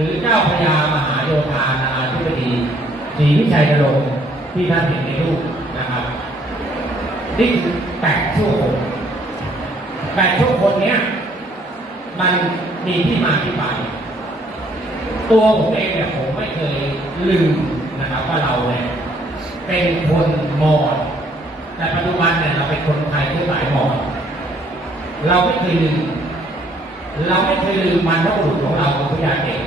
รือเจ้าพระยามหาโยธานาธิบดีศรีวิชัยนรงค์ที่ท่านเห็นในรูปนะครับนี่คือแปดชั่วคนแปดชั่วคนเนี้ยมันมีที่มาที่ไป ตัวผมเองเนี่ยผมไม่เคยลืมนะครับว่าเราเนี่ยเป็นคนมอญแต่ปัจจุบันเนี่ยเราเป็นคนไทยที่สายมอญเราไม่เคยลืมเราไม่เคยลืมมันพบุรุษของเราคือพระยาเอก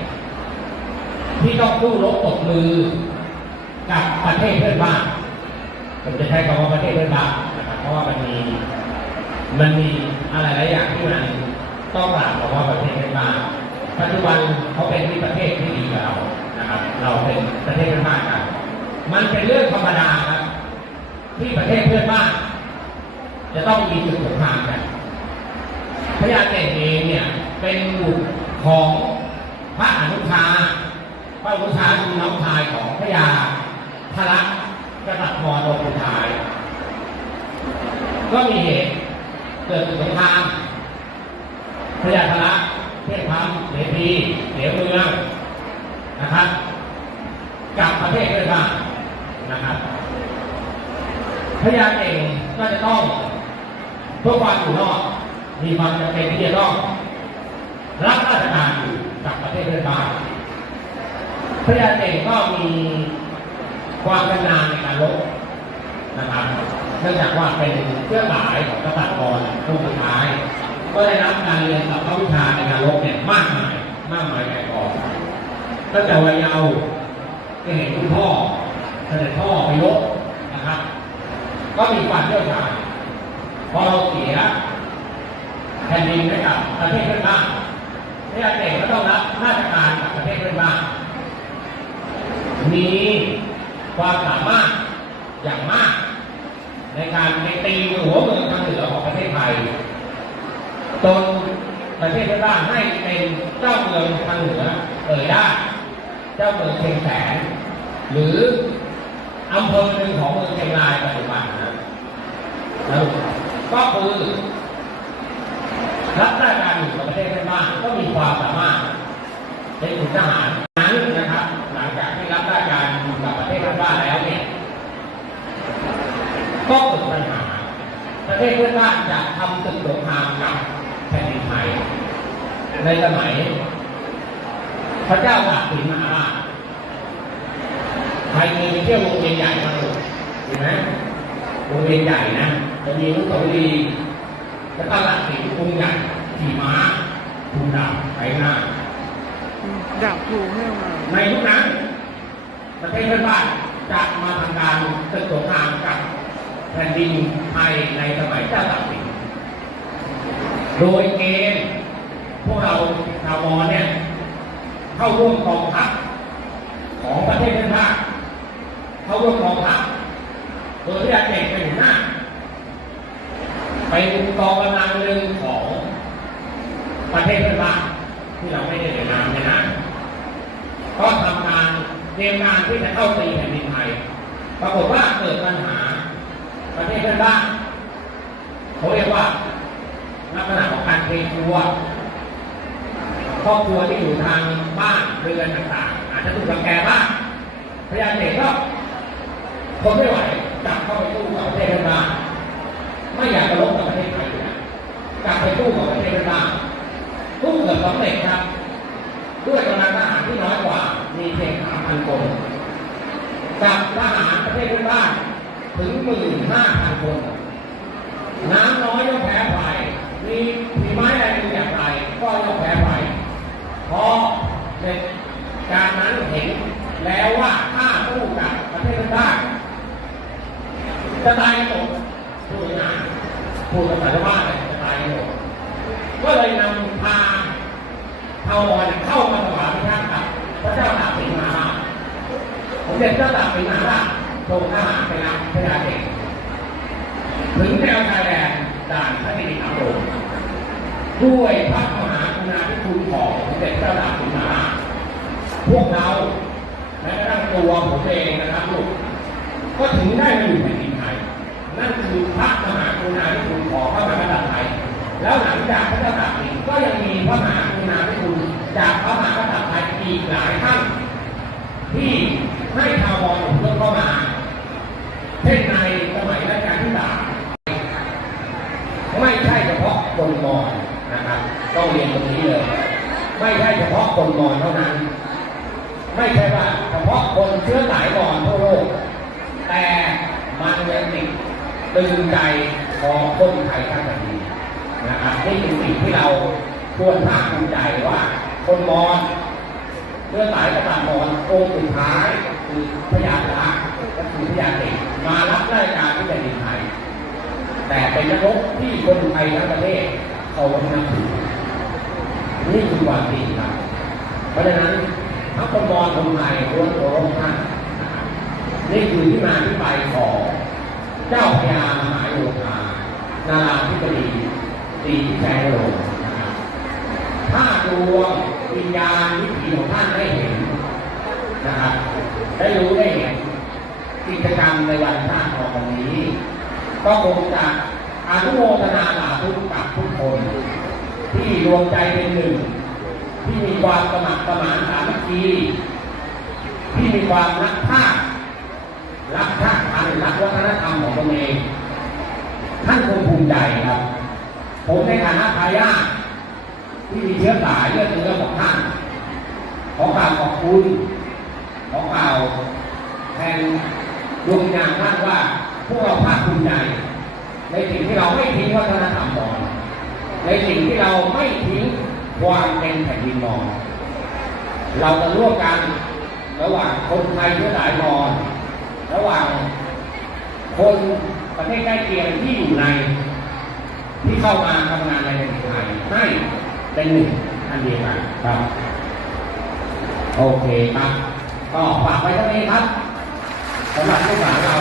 ที่ต้องสู้รบตบมือกับประเทศเพื่อนบ้านผมจะใช้คำว่าประเทศเพื่อนบ้านนะครับเพราะว่ามันมีมันมีอะไรหลายอย่างที่มันต้องกล่าวคำว่าประเทศเพื่อนบ้านปัจจุบันเขาเป็นที่ประเทศที่ดีกว่าเรานะครับ เราเป็นประเทศเพื่อนบ้านกันมันเป็นเรื่องธรรมดาครับ ที่ประเทศเพื่อนบ้านจะต้องมีจุดสงครามกันพระยาเก่งเองเนี่ยเป็นบุตรของพระอนุชา พระอนุชาคือน้องชายของพระยาพระกษัตริย์มอญองค์สุดท้าย ก็มีเหตุเกิดสงครามพระยาพระเทพพัมเสพีเสเมืองนะครับกับประเทศเพื่อนบ้านนะครับพระยาเก่งก็จะต้องเพื่อความอยู่รอดมีความจำเป็นที่จะต้องรับราชการอยู่กับประเทศเพื่อนบ้าน พระยาเก่งก็มีความชำนาญในการรบนะครับเนื่องจากว่าเป็นเครื่องหมายของกษัตริย์กรรุ่นสุดท้าย ก็ได้รับการเรียนกับพระวิชาในการรบเนี่ยมากมายมากมายแก่กองตั้งแต่วัยเยาว์ก็เห็นคุณพ่อเสด็จพ่อไปรบนะครับ ก็มีความเชี่ยวชาญพอเราเสียแผ่นดินให้กับประเทศเพื่อนบ้านพระยาเก่งก็ต้องรับราชการกับประเทศเพื่อนบ้าน มีความสามารถอย่างมาก ในการไปตีหัวเมืองทางเหนือของประเทศไทยจนประเทศเพื่อนบ้านให้เป็นเจ้าเมืองทางเหนือเอ่ยได้ เจ้าเมืองเชียงแสน หรืออำเภอหนึ่งของเมืองเชียงรายปัจจุบันนะแล้วก็คือรับราชการอยู่กับประเทศเพื่อนบ้านก็มีความสามารถเป็นขุนทหารนั้นนะครับ หลังจากที่รับราชการอยู่กับประเทศเพื่อนบ้านแล้วเนี่ย ก็เกิดปัญหาประเทศเพื่อนบ้านจะทำศึกสงครามกับแผ่นดินไทยในสมัย พระเจ้าตากสินมหาราชใครเคยไปเที่ยวโรงเรียนใหญ่มาดูเห็นไหมโรงเรียนใหญ่นะจะมีอนุสาวรีย์แล้วก็หลักสินกรุงใหญ่ขี่ม้าทูดาบไปหน้าดาบถูกให้มาในยุคนั้นประเทศเพื่อนบ้านจะมาทำการศึกสงครามกับ แผ่นดินไทยในสมัยเจ้าตากสินโดยเกณฑ์พวกเราชาวมอญเนี่ยเข้าร่วมกองทัพของประเทศเพื่อนบ้านเข้าร่วมกองทัพโดยที่อาเก่งเป็นหัวหน้าเป็นกองกำลังหนึ่งของประเทศเพื่อนบ้านที่เราไม่ได้เรียนนามเนี่ยนะก็ทำการเตรียมการที่จะเข้าตีแผ่นดินไทย ปรากฏว่าเกิดปัญหา ประเทศเพื่อนบ้านเขาเรียกว่าลักษณะของการเทครัวครอบครัวที่อยู่ทางบ้านเรือนต่างๆอาจจะถูกรังแกบ้างพยานเด็กก็ทนไม่ไหวจับเข้าไปสู้กับประเทศเพื่อนบ้านไม่อยากจะลบกับประเทศไทยกลับไปสู้กับประเทศเพื่อนบ้านสู้เกือบสำเร็จครับ ด้วยกำลังทหารที่น้อยกว่ามีเพียงสามพันคนกับทหารประเทศเพื่อนบ้าน ถึงหมื่นห้าพันคน น้ำน้อยย่อมแพ้ไฟมีมีไม้แรงมีอย่างไรก็ย่อมแพ้ไฟเพราะในการนั้นเห็นแล้วว่าถ้าสู้กับประเทศเพื่อนบ้าจะตายหมดพูดง่ายๆพูดภาษาชาวบ้านเลยจะตายหมดก็เลยนำพาเผ่ามอญเข้ามาถวายพระกับพระเจ้าตากสินมหาราผมเด็จเจ้าตากสินมหาราช ทรงทหารไปรับพระยาเอกถึงแนวชายแดนด่านพระนิติธรรมโลกด้วยพระมหากรุณาธิคุณของสมเด็จเจ้าตากสินมหาพวกเราแม้กระทั่งตัวผมเองนะครับลูกก็ถึงได้มาอยู่แผ่นดินไทย นั่นคือพระมหากรุณาธิคุณของพระมหากษัตริย์ไทย แล้วหลังจากพระเจ้าตากสินก็ยังมีพระมหากรุณาธิคุณจากพระมหากษัตริย์ไทยอีกหลายท่านที่ให้ชาวมอญเพื่อเข้ามา เช่นในสมัยรัชกาลที่สามไม่ใช่เฉพาะคนมอญนะครับ ต้องเรียนตรงนี้เลย ไม่ใช่เฉพาะคนมอญเท่านั้น ไม่ใช่ว่าเฉพาะคนเชื้อสายมอญทั่วโลก แต่มันยังติดตึงใจของคนไทยทั้งประเทศนะครับนี่คือสิ่งที่เราควรภาคภูมิใจว่าคนมอญเชื้อสายกษัตริย์มอญองค์สุดท้าย คือพญาตากก็คือพญาเอกมารับราชการที่แผ่นดินไทยแต่เป็นนรกที่คนไทยทั้งประเทศเขานับถือนี่คือความจริงครับ เพราะฉะนั้นทั้งคนมอญคนไทยล้วนเคารพท่านนี่คือที่มาที่ไปของเจ้าพญามหาโยธานาราธิบดีตีแสงโลนะครับถ้าดวงวิญญาณวิถีของท่านได้เห็น ได้รู้ได้เห็นกิจกรรมในวันพระทองวันนี้ ก็คงจะอนุโมทนาสาธุกับทุกคน ที่รวมใจเป็นหนึ่ง ที่มีความสมัครสมานสามัคคีที่มีความรักชาติรักชาติพันธุ์รักวัฒนธรรมของตนเองท่านคงภูมิใจครับ ผมในฐานะทายาทที่มีเชื้อสายเลือดเนื้อของท่านขอกาวขอบคุณ ขอกล่าแทนดวงวิญญาณท่านว่าพวกเราภาคภูมิใจในสิ่งที่เราไม่ทิ้งวัฒนธรรมมอญในสิ่งที่เราไม่ทิ้งความเป็นแผ่นดินมอญเราจะร่วมกันระหว่างคนไทยเชื้อสายมอญระหว่างคนประเทศใกล้เคียงที่อยู่ในที่เข้ามาทำงานในประเทศไทยให้เป็นหนึ่งอันเดียวกันครับ โอเคครับ ก็ฝากไว้เท่านี้ครับสำหรับลูกหลานเรา